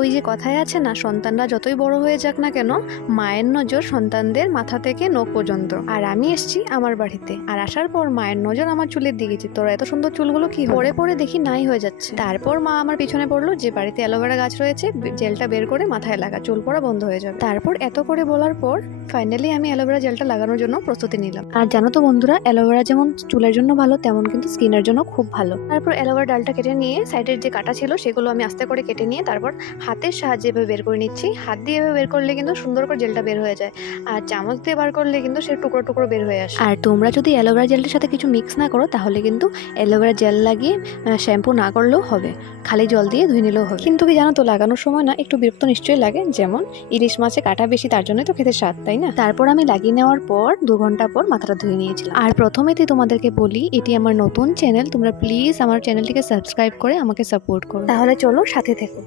ওই যে কথায় আছে না, সন্তানরা যতই বড় হয়ে যাক না কেন, মায়ের নজর সন্তানদের মাথা থেকে নখ পর্যন্ত। আর আমি এসেছি আমার বাড়িতে, আর আসার পর মায়ের নজর আমার চুলের দিকেছে। তোর এত সুন্দর চুলগুলো কি পরে পরে দেখি নাই হয়ে যাচ্ছে। তারপর মা আমার পিছনে পড়লো যে বাড়িতে অ্যালোভেরা গাছ রয়েছে, জেলটা বের করে মাথায় লাগা, চুল পড়া বন্ধ হয়ে যাবে। তারপর এত করে বলার পর ফাইনালি আমি অ্যালোভেরা জেলটা লাগানোর জন্য প্রস্তুতি নিলাম। আর জানো তো বন্ধুরা, অ্যালোভেরা যেমন চুলের জন্য ভালো, তেমন কিন্তু স্কিনের জন্য খুব ভালো। তারপর অ্যালোভেরা ডালটা কেটে নিয়ে সাইডের যে কাটা ছিল সেগুলো আমি আস্তে করে কেটে নিয়ে তারপর হাতের সাহায্যে এভাবে বের করে নিচ্ছি। হাত দিয়ে এভাবে বের করলে কিন্তু সুন্দর করে জেলটা বের হয়ে যায়, আর চামচ দিয়ে বার করলে কিন্তু সে টুকরো টুকরো বের হয়ে আসে। আর তোমরা যদি অ্যালোভেরা জেলটার সাথে কিছু মিক্স না করো, তাহলে কিন্তু অ্যালোভেরা জেল লাগিয়ে শ্যাম্পু না করলেও হবে, খালি জল দিয়ে ধুয়ে নিলেও হবে। কিন্তু কি জানো তো, লাগানোর সময় না একটু বিরক্ত নিশ্চয়ই লাগে, যেমন ইলিশ মাছে কাটা বেশি, তার জন্যই তো খেতে স্বাদ, তাই না? তারপর আমি লাগিয়ে নেওয়ার পর 2 ঘন্টা পর মাথাটা ধুয়ে নিয়েছিলাম। আর প্রথমেতেই তোমাদেরকে বলি, এটি আমার নতুন চ্যানেল, তোমরা প্লিজ আমার চ্যানেলটিকে সাবস্ক্রাইব করে আমাকে সাপোর্ট করো। তাহলে চলো সাথে থেকো।